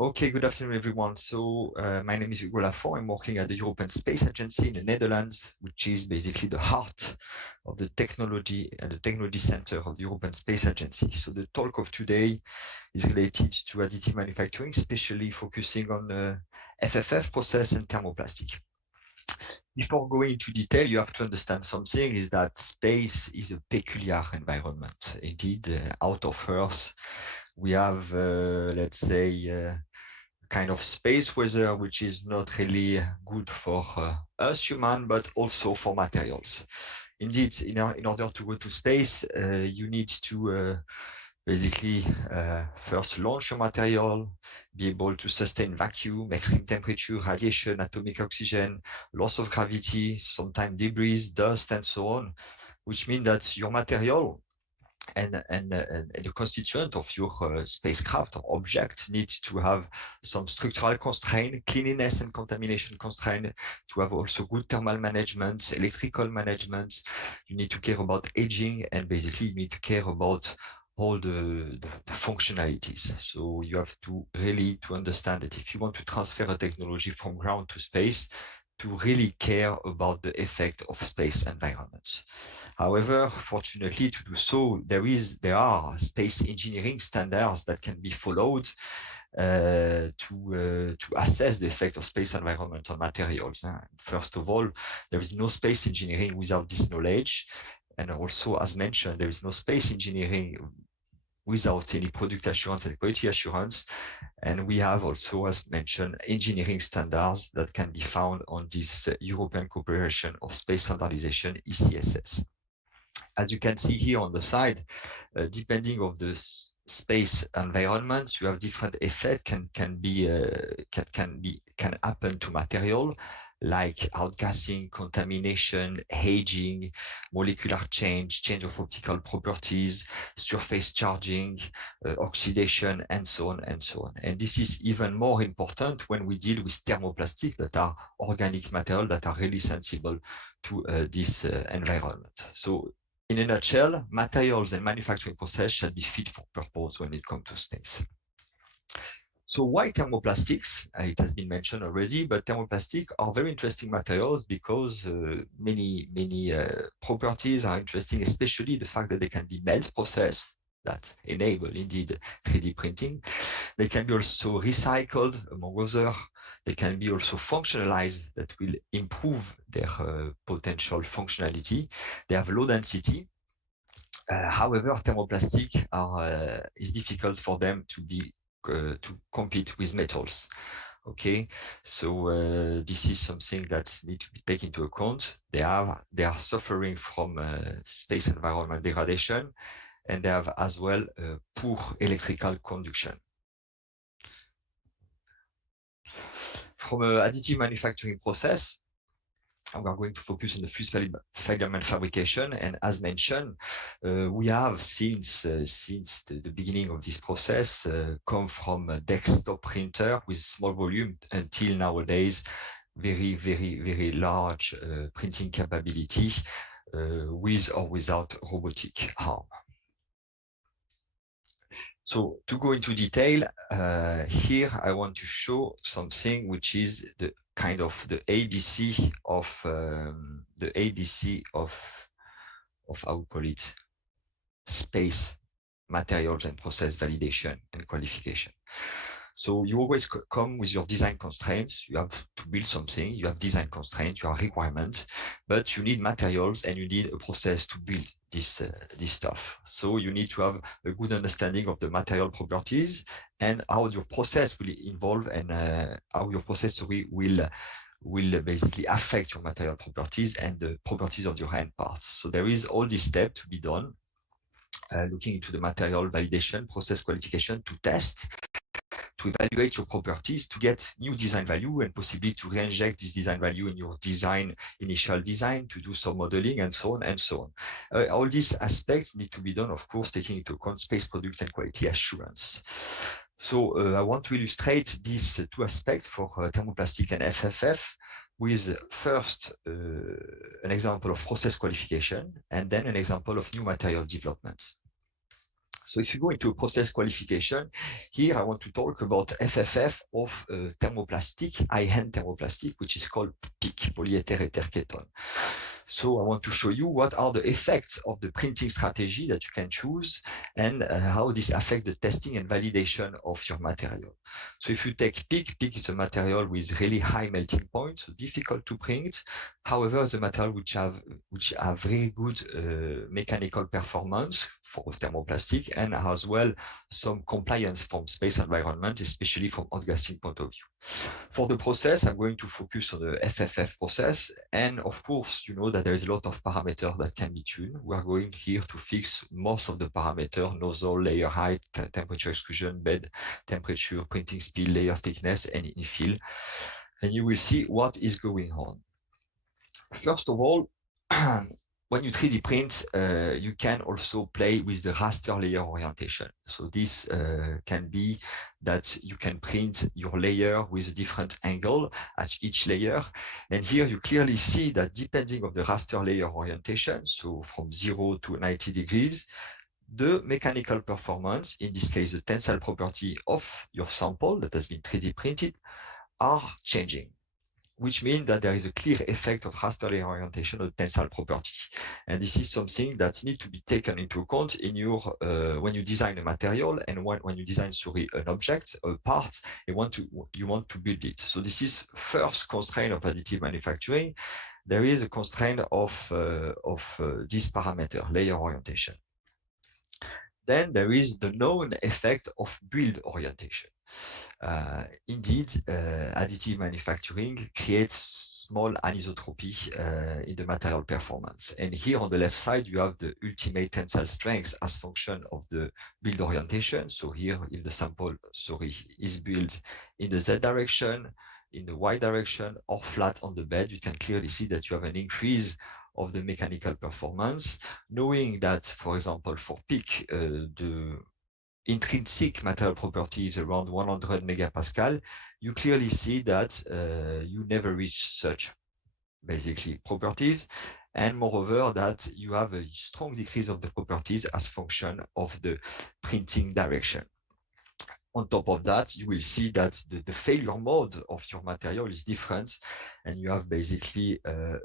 Okay, good afternoon, everyone. So my name is Ugo Lafont. I'm working at the European Space Agency in the Netherlands, which is basically the heart of the technology and the technology center of the European Space Agency. So the talk of today is related to additive manufacturing, especially focusing on the FFF process and thermoplastic. Before going into detail, you have to understand something is that space is a peculiar environment. Indeed, out of Earth, we have, let's say, kind of space weather, which is not really good for us human, but also for materials. Indeed, in order to go to space, you need to basically first launch your material, be able to sustain vacuum, extreme temperature, radiation, atomic oxygen, loss of gravity, sometimes debris, dust, and so on, which means that your material and the constituent of your spacecraft or object needs to have some structural constraint, cleanliness and contamination constraint, to have also good thermal management, electrical management. You need to care about aging, and basically you need to care about all the functionalities. So you have to really to understand that if you want to transfer a technology from ground to space, to really care about the effect of space environments. However, fortunately, to do so, there are space engineering standards that can be followed to assess the effect of space environment on materials. First of all, there is no space engineering without this knowledge. And also, as mentioned, there is no space engineering without any product assurance and quality assurance. And we have also, as mentioned, engineering standards that can be found on this European Cooperation of Space Standardization, ECSS. As you can see here on the side, depending on the space environment, you have different effects can happen to material, like outgassing, contamination, aging, molecular change of optical properties, surface charging, oxidation, and so on and so on. And this is even more important when we deal with thermoplastic, that are organic material that are really sensible to this environment. So in a nutshell, materials and manufacturing process shall be fit for purpose when it comes to space. So why thermoplastics? It has been mentioned already, but thermoplastics are very interesting materials because many properties are interesting, especially the fact that they can be melt processed, that enable indeed 3D printing. They can be also recycled, among others. They can be also functionalized, that will improve their potential functionality. They have low density. However, thermoplastic is difficult for them to be to compete with metals. Okay, so this is something that needs to be taken into account. They are suffering from space environment degradation, and they have as well poor electrical conduction. From an additive manufacturing process, we are going to focus on the fused filament fabrication, and as mentioned, we have since the beginning of this process come from a desktop printer with small volume until nowadays very large printing capability with or without robotic arm. So to go into detail, here I want to show something which is the kind of the ABC of how we call it, space, materials and process validation and qualification. So you always come with your design constraints. You have to build something, you have design constraints, you have requirements, but you need materials and you need a process to build this stuff. So you need to have a good understanding of the material properties and how your process will evolve, and how your process will basically affect your material properties and the properties of your end parts. So there is all this step to be done, looking into the material validation, process qualification, to test, to evaluate your properties, to get new design value, and possibly to reinject this design value in your initial design, to do some modeling, and so on and so on. All these aspects need to be done, of course, taking into account space product and quality assurance. So I want to illustrate these two aspects for thermoplastic and FFF with first an example of process qualification, and then an example of new material development. So if you go into a process qualification, here I want to talk about FFF of thermoplastic, high-end thermoplastic, which is called PEEK, polyether ether ketone. So I want to show you what are the effects of the printing strategy that you can choose and how this affects the testing and validation of your material. So if you take PEEK, PEEK is a material with really high melting point, so difficult to print. However, the material which have very good mechanical performance for thermoplastic and as well some compliance from space environment, especially from outgassing point of view. For the process, I'm going to focus on the FFF process. And of course, you know that there is a lot of parameters that can be tuned. We are going here to fix most of the parameters: nozzle, layer height, temperature exclusion, bed temperature, printing speed, layer thickness, and infill. And you will see what is going on. First of all, when you 3D print, you can also play with the raster layer orientation. So this can be that you can print your layer with a different angle at each layer. And here you clearly see that depending on the raster layer orientation, so from 0 to 90 degrees, the mechanical performance, in this case, the tensile property of your sample that has been 3D printed, are changing, which means that there is a clear effect of raster layer orientation on tensile property. And this is something that needs to be taken into account in your when you design a material and when you design, an object, a part, you want to build it. So this is first constraint of additive manufacturing. There is a constraint of this parameter, layer orientation. Then there is the known effect of build orientation. Indeed, additive manufacturing creates small anisotropy in the material performance. And here on the left side, you have the ultimate tensile strength as function of the build orientation. So here, if the sample, is built in the Z direction, in the Y direction, or flat on the bed, you can clearly see that you have an increase of the mechanical performance, knowing that, for example, for PEEK, the intrinsic material property is around 100 megapascal, you clearly see that you never reach such basically properties, and moreover that you have a strong decrease of the properties as function of the printing direction. On top of that, you will see that the failure mode of your material is different, and you have basically a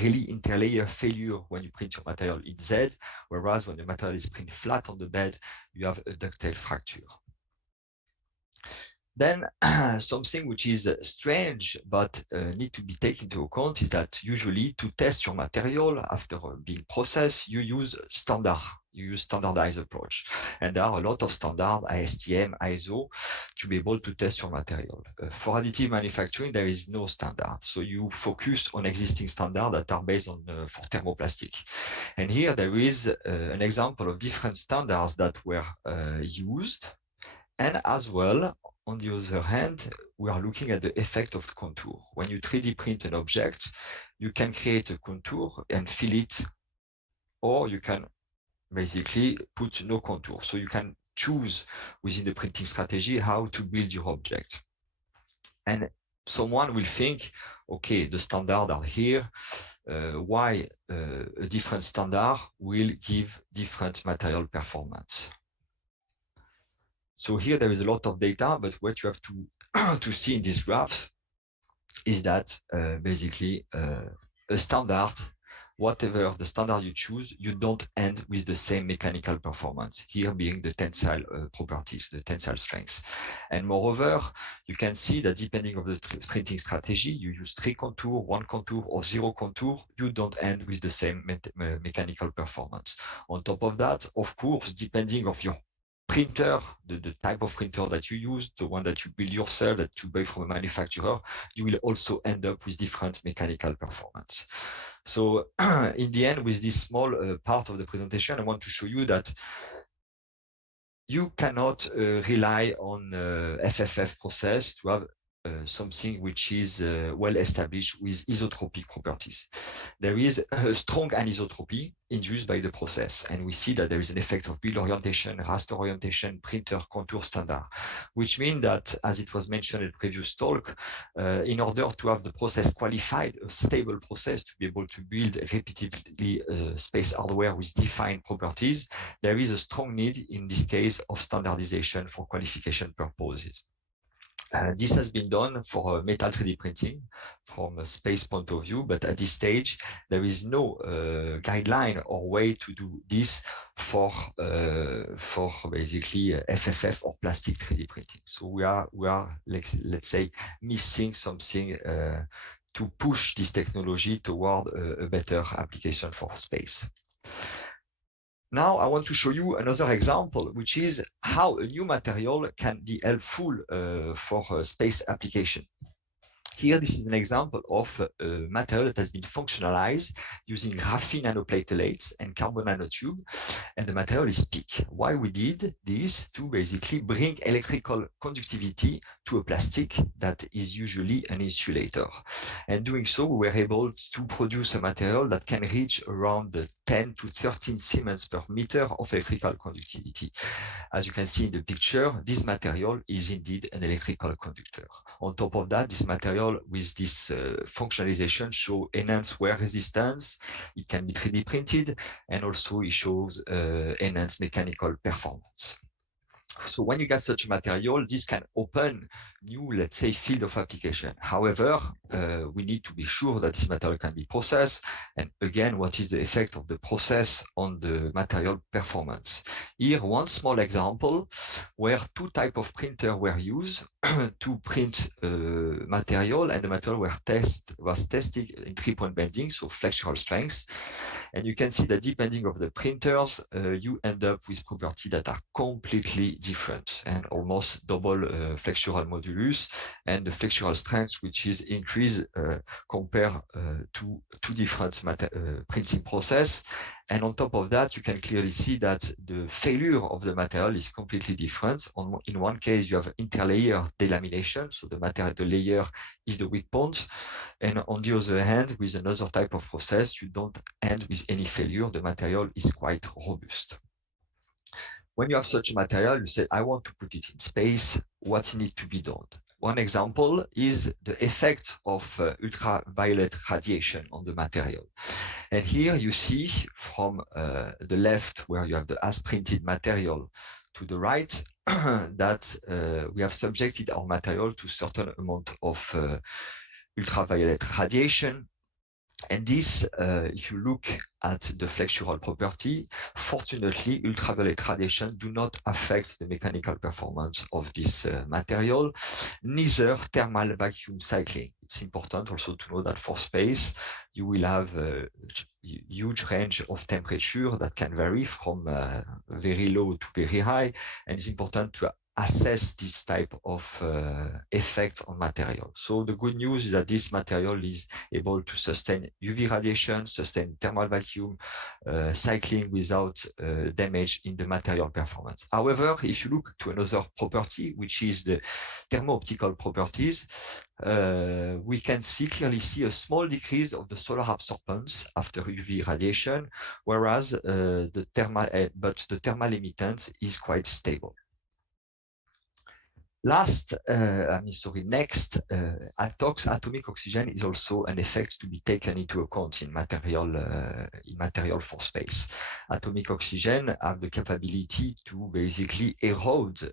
really interlayer failure when you print your material in Z, whereas when the material is printed flat on the bed, you have a ductile fracture. Then something which is strange but need to be taken into account is that usually to test your material after being processed, you use standardized approach. And there are a lot of standard, ASTM, ISO, to be able to test your material. For additive manufacturing, there is no standard. So you focus on existing standards that are based on for thermoplastic. And here there is an example of different standards that were used. And as well, on the other hand, we are looking at the effect of contour. When you 3D print an object, you can create a contour and fill it, or you can basically put no contour. So you can choose within the printing strategy how to build your object. And someone will think, okay, the standards are here. Why a different standard will give different material performance? So here there is a lot of data, but what you have to see in this graph is that basically a standard, whatever the standard you choose, you don't end with the same mechanical performance, here being the tensile properties, the tensile strengths. And moreover, you can see that depending on the printing strategy, you use 3 contour, 1 contour, or 0 contour, you don't end with the same mechanical performance. On top of that, of course, depending on your printer, the type of printer that you use, the one that you build yourself, that you buy from a manufacturer, you will also end up with different mechanical performance. So in the end, with this small part of the presentation, I want to show you that you cannot rely on FFF process to have something which is well established with isotropic properties. There is a strong anisotropy induced by the process, and we see that there is an effect of build orientation, raster orientation, printer contour standard, which means that, as it was mentioned in the previous talk, in order to have the process qualified, a stable process to be able to build repeatedly space hardware with defined properties, there is a strong need in this case of standardization for qualification purposes. This has been done for metal 3D printing from a space point of view, but at this stage, there is no guideline or way to do this for basically FFF or plastic 3D printing. So we are let's say missing something to push this technology toward a better application for space. Now I want to show you another example, which is how a new material can be helpful for space application. Here, this is an example of a material that has been functionalized using graphene nanoplatelets and carbon nanotube, and the material is PEEK. Why we did this? To basically bring electrical conductivity to a plastic that is usually an insulator. And doing so, we were able to produce a material that can reach around 10 to 13 Siemens per meter of electrical conductivity. As you can see in the picture, this material is indeed an electrical conductor. On top of that, this material with this functionalization show enhanced wear resistance. It can be 3D printed, and also it shows enhanced mechanical performance. So when you get such a material, this can open new, let's say, field of application. However, we need to be sure that this material can be processed. And again, what is the effect of the process on the material performance? Here, one small example where two types of printer were used to print material, and the material was tested in 3-point bending, so flexural strengths. And you can see that depending on the printers, you end up with properties that are completely different and almost double flexural modulus, and the flexural strength which is increased compared to two different printing process. And on top of that, you can clearly see that the failure of the material is completely different. In one case, you have interlayer delamination, so the layer is the weak point. And on the other hand, with another type of process, you don't end with any failure. The material is quite robust. When you have such a material, you say, I want to put it in space. What needs to be done? One example is the effect of ultraviolet radiation on the material. And here you see from the left, where you have the as-printed material, to the right, that we have subjected our material to a certain amount of ultraviolet radiation. And this, if you look at the flexural property, fortunately, ultraviolet radiation do not affect the mechanical performance of this material, neither thermal vacuum cycling. It's important also to know that for space, you will have a huge range of temperature that can vary from very low to very high, and it's important to assess this type of effect on material. So the good news is that this material is able to sustain UV radiation, sustain thermal vacuum cycling without damage in the material performance. However, if you look to another property, which is the thermo-optical properties, we can clearly see a small decrease of the solar absorbance after UV radiation, whereas the thermal emittance is quite stable. Next, atomic oxygen is also an effect to be taken into account in material for space. Atomic oxygen have the capability to basically erode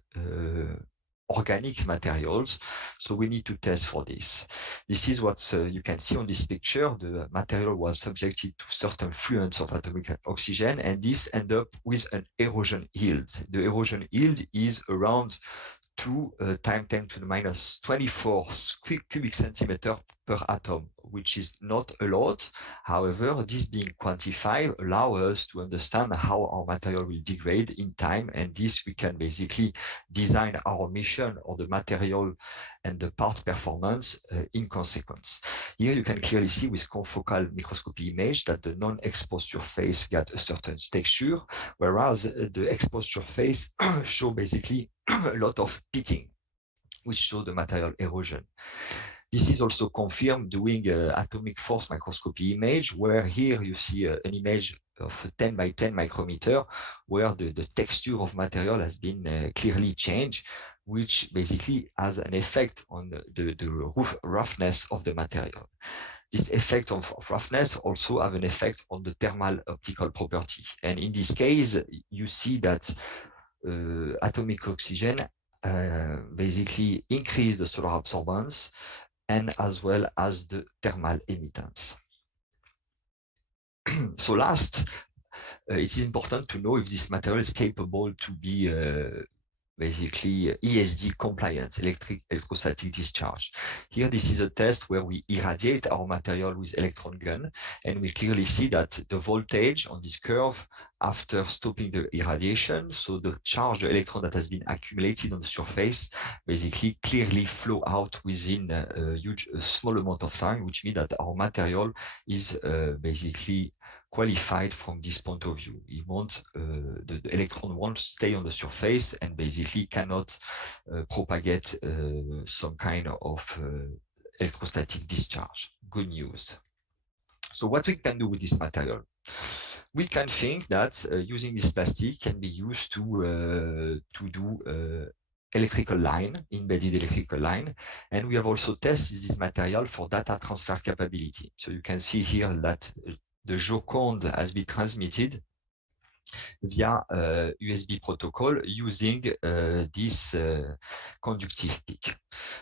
organic materials, so we need to test for this. This is what you can see on this picture. The material was subjected to certain fluence of atomic oxygen, and this ended up with an erosion yield. The erosion yield is around 2 times 10 to the minus 24 cubic centimeter per atom, which is not a lot. However, this being quantified allows us to understand how our material will degrade in time, and this we can basically design our mission or the material and the part performance in consequence. Here you can clearly see with confocal microscopy image that the non-exposed surface got a certain texture, whereas the exposed surface show basically a lot of pitting, which show the material erosion. This is also confirmed doing atomic force microscopy image, where here you see an image of a 10 by 10 micrometer, where the texture of material has been clearly changed, which basically has an effect on the roughness of the material. This effect of roughness also have an effect on the thermal optical property. And in this case, you see that atomic oxygen basically increase the solar absorbance and as well as the thermal emittance. So last, it is important to know if this material is capable to be basically ESD compliant, electrostatic discharge. Here, this is a test where we irradiate our material with electron gun, and we clearly see that the voltage on this curve after stopping the irradiation, so the charge, the electron that has been accumulated on the surface, basically clearly flow out within a small amount of time, which means that our material is basically qualified from this point of view. It won't, the electron won't stay on the surface and basically cannot propagate some kind of electrostatic discharge. Good news. So what we can do with this material? We can think that using this plastic can be used to do electrical line, embedded electrical line. And we have also tested this material for data transfer capability. So you can see here that the Joconde has been transmitted via USB protocol using this conductive peak.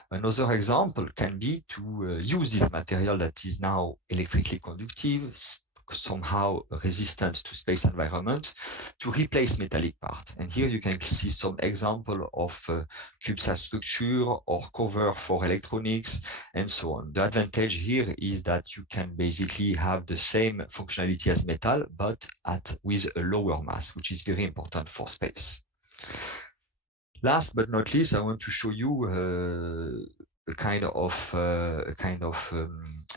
Another example can be to use this material that is now electrically conductive, somehow resistant to space environment, to replace metallic parts. And here you can see some example of CubeSat structure or cover for electronics and so on. The advantage here is that you can basically have the same functionality as metal, but with a lower mass, which is very important for space. Last but not least, I want to show you a kind of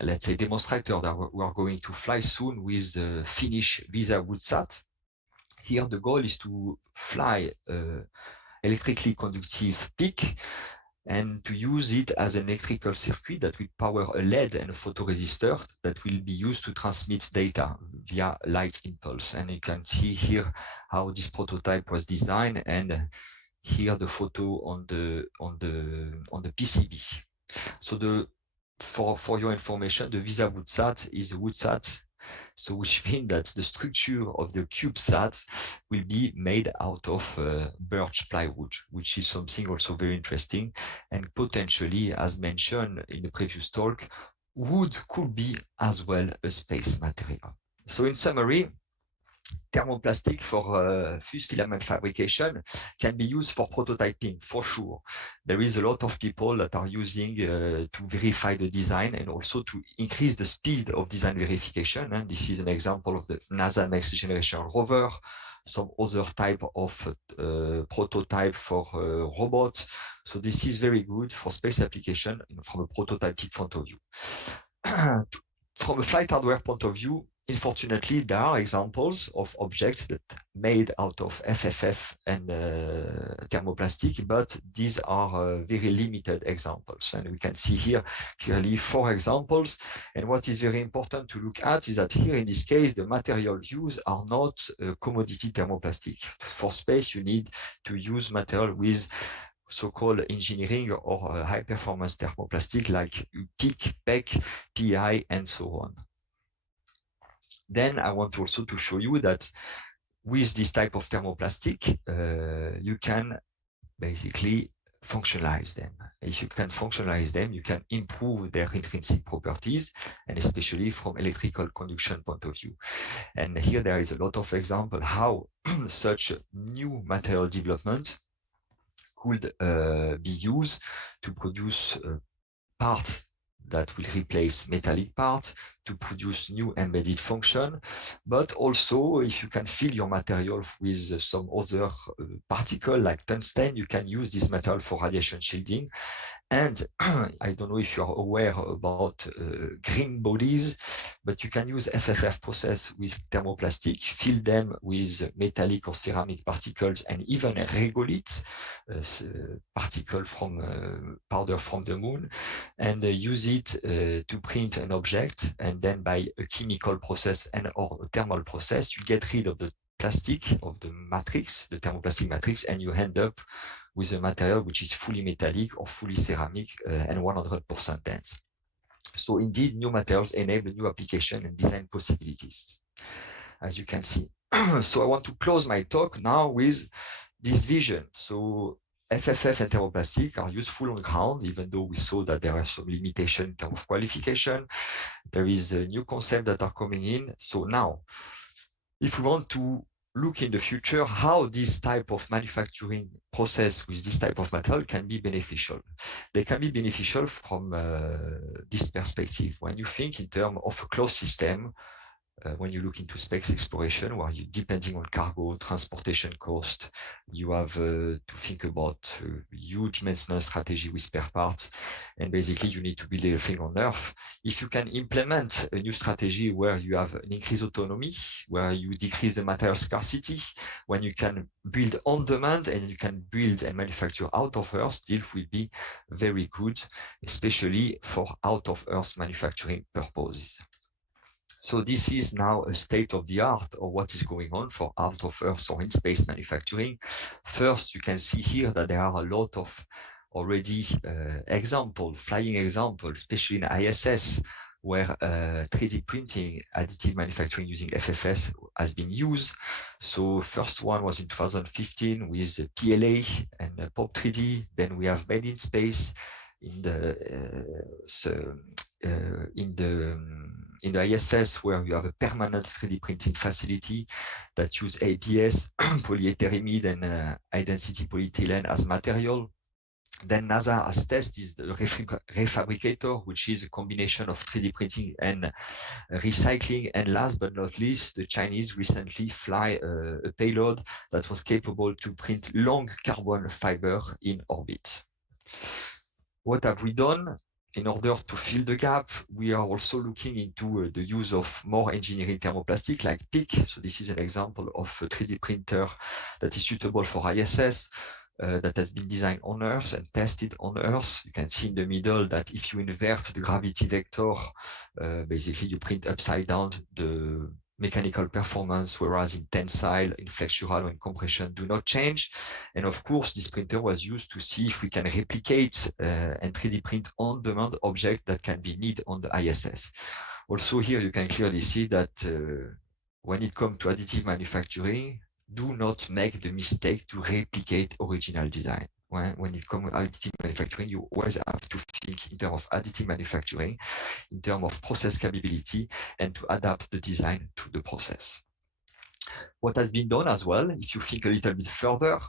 let's say demonstrator that we are going to fly soon with the Finnish Visa WoodSat. Here the goal is to fly electrically conductive peak and to use it as an electrical circuit that will power a LED and a photoresistor that will be used to transmit data via light impulse. And you can see here how this prototype was designed, and here the photo on the PCB. So for your information, the Visa WoodSat is a WoodSat, so which means that the structure of the CubeSat will be made out of birch plywood, which is something also very interesting. And potentially, as mentioned in the previous talk, wood could be as well a space material. So in summary, thermoplastic for fused filament fabrication can be used for prototyping, for sure. There is a lot of people that are using to verify the design and also to increase the speed of design verification. And this is an example of the NASA Next Generation rover, some other type of prototype for robots. So this is very good for space application from a prototypic point of view. From a flight hardware point of view, unfortunately, there are examples of objects that made out of FFF and thermoplastic, but these are very limited examples. And we can see here clearly 4 examples. And what is very important to look at is that here in this case, the material used are not commodity thermoplastic. For space, you need to use material with so-called engineering or high-performance thermoplastic like PEEK, PEC, PI, and so on. Then I want also to show you that with this type of thermoplastic, you can basically functionalize them. If you can functionalize them, you can improve their intrinsic properties, and especially from electrical conduction point of view. And here there is a lot of examples how such new material development could be used to produce parts that will replace metallic parts, to produce new embedded function, but also if you can fill your material with some other particle like tungsten, you can use this material for radiation shielding. And I don't know if you are aware about green bodies, but you can use FFF process with thermoplastic, fill them with metallic or ceramic particles, and even regolith, particle from powder from the moon, and use it to print an object. And then by a chemical process and or a thermal process, you get rid of the plastic of the matrix, the thermoplastic matrix, and you end up with a material which is fully metallic or fully ceramic and 100% dense. So indeed, new materials enable new application and design possibilities, as you can see. So I want to close my talk now with this vision. So FFF and thermoplastic are useful on ground, even though we saw that there are some limitations in terms of qualification. There is a new concept that are coming in. So now, if we want to look in the future how this type of manufacturing process with this type of material can be beneficial. They can be beneficial from this perspective. When you think in terms of a closed system, when you look into space exploration, where you, depending on cargo, transportation cost, you have to think about huge maintenance strategy with spare parts, and basically you need to build everything on Earth. If you can implement a new strategy where you have an increased autonomy, where you decrease the material scarcity, when you can build on demand and you can build and manufacture out of Earth, this will be very good, especially for out of Earth manufacturing purposes. So this is now a state of the art of what is going on for out of Earth or in space manufacturing. First, you can see here that there are a lot of already flying examples, especially in ISS, where 3D printing, additive manufacturing using FFS has been used. So first one was in 2015 with PLA and POP3D. Then we have Made in Space in the ISS, where you have a permanent 3D printing facility that use ABS, polyethylamide, and high-density polyethylene as material. Then NASA has tested the refabricator, which is a combination of 3D printing and recycling. And last but not least, the Chinese recently fly a payload that was capable to print long carbon fiber in orbit. What have we done? In order to fill the gap, we are also looking into the use of more engineering thermoplastic like PIC. So this is an example of a 3D printer that is suitable for ISS, that has been designed on Earth and tested on Earth. You can see in the middle that if you invert the gravity vector, basically you print upside down the mechanical performance, whereas in tensile, in flexural, and compression do not change. And of course, this printer was used to see if we can replicate and 3D print on-demand object that can be needed on the ISS. Also here, you can clearly see that when it comes to additive manufacturing, do not make the mistake to replicate original design. When it comes to additive manufacturing, you always have to think in terms of additive manufacturing, in terms of process capability, and to adapt the design to the process. What has been done as well, if you think a little bit further,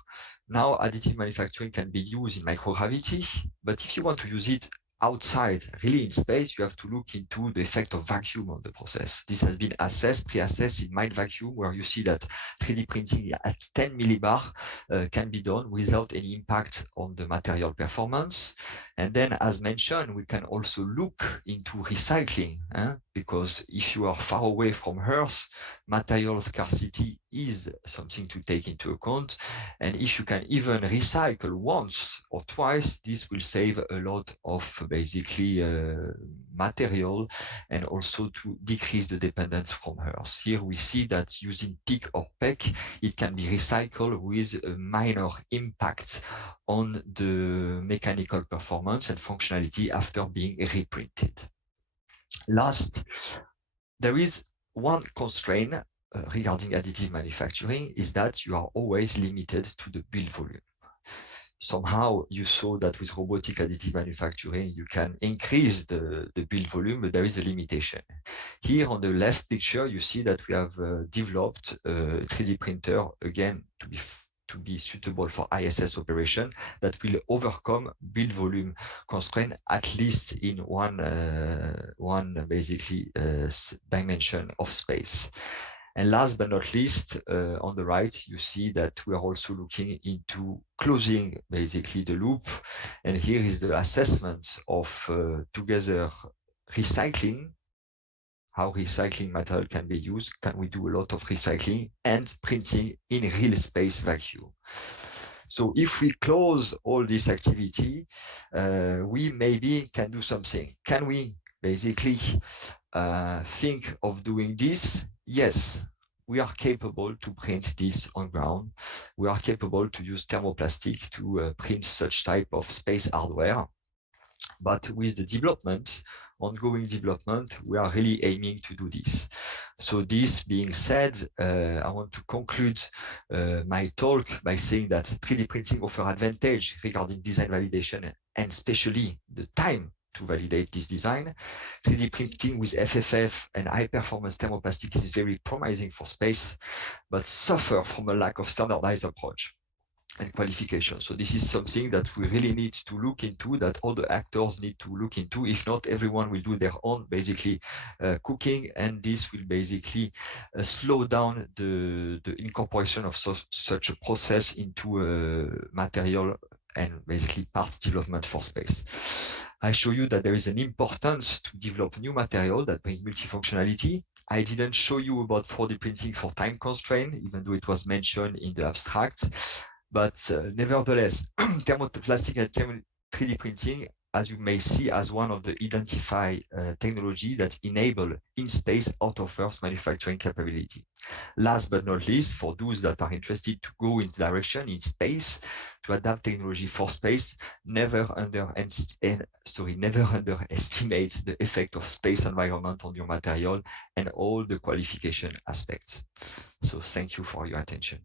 now additive manufacturing can be used in microgravity, but if you want to use it outside, really in space, you have to look into the effect of vacuum on the process. This has been pre-assessed in mild vacuum, where you see that 3D printing at 10 millibar can be done without any impact on the material performance. And then, as mentioned, we can also look into recycling, because if you are far away from Earth, material scarcity is something to take into account. And if you can even recycle once or twice, this will save a lot of basically material, and also to decrease the dependence from Earth. Here we see that using PIC or PEC, it can be recycled with a minor impact on the mechanical performance and functionality after being reprinted. Last, there is one constraint regarding additive manufacturing, is that you are always limited to the build volume. Somehow you saw that with robotic additive manufacturing, you can increase the build volume, but there is a limitation. Here on the left picture, you see that we have developed a 3D printer, again, to be suitable for ISS operation, that will overcome build volume constraint, at least in one basically dimension of space. And last but not least, on the right, you see that we are also looking into closing basically the loop. And here is the assessment of together recycling, how recycling material can be used. Can we do a lot of recycling and printing in real space vacuum? So if we close all this activity, we maybe can do something. Can we basically think of doing this? Yes, we are capable to print this on ground. We are capable to use thermoplastic to print such type of space hardware. But with the development, ongoing development, we are really aiming to do this. So this being said, I want to conclude my talk by saying that 3D printing offers advantage regarding design validation and especially the time to validate this design. 3D printing with FFF and high-performance thermoplastic is very promising for space, but suffer from a lack of standardized approach and qualification. So this is something that we really need to look into, that all the actors need to look into. If not, everyone will do their own basically cooking, and this will basically slow down the incorporation of such a process into material and basically parts development for space. I show you that there is an importance to develop new material that bring multifunctionality. I didn't show you about 4D printing for time constraint, even though it was mentioned in the abstract. But nevertheless, thermoplastic and 3D printing, as you may see, as one of the identified technology that enable in-space out-of-Earth manufacturing capability. Last but not least, for those that are interested to go in the direction in space, to adapt technology for space, never underestimate the effect of space environment on your material and all the qualification aspects. So thank you for your attention.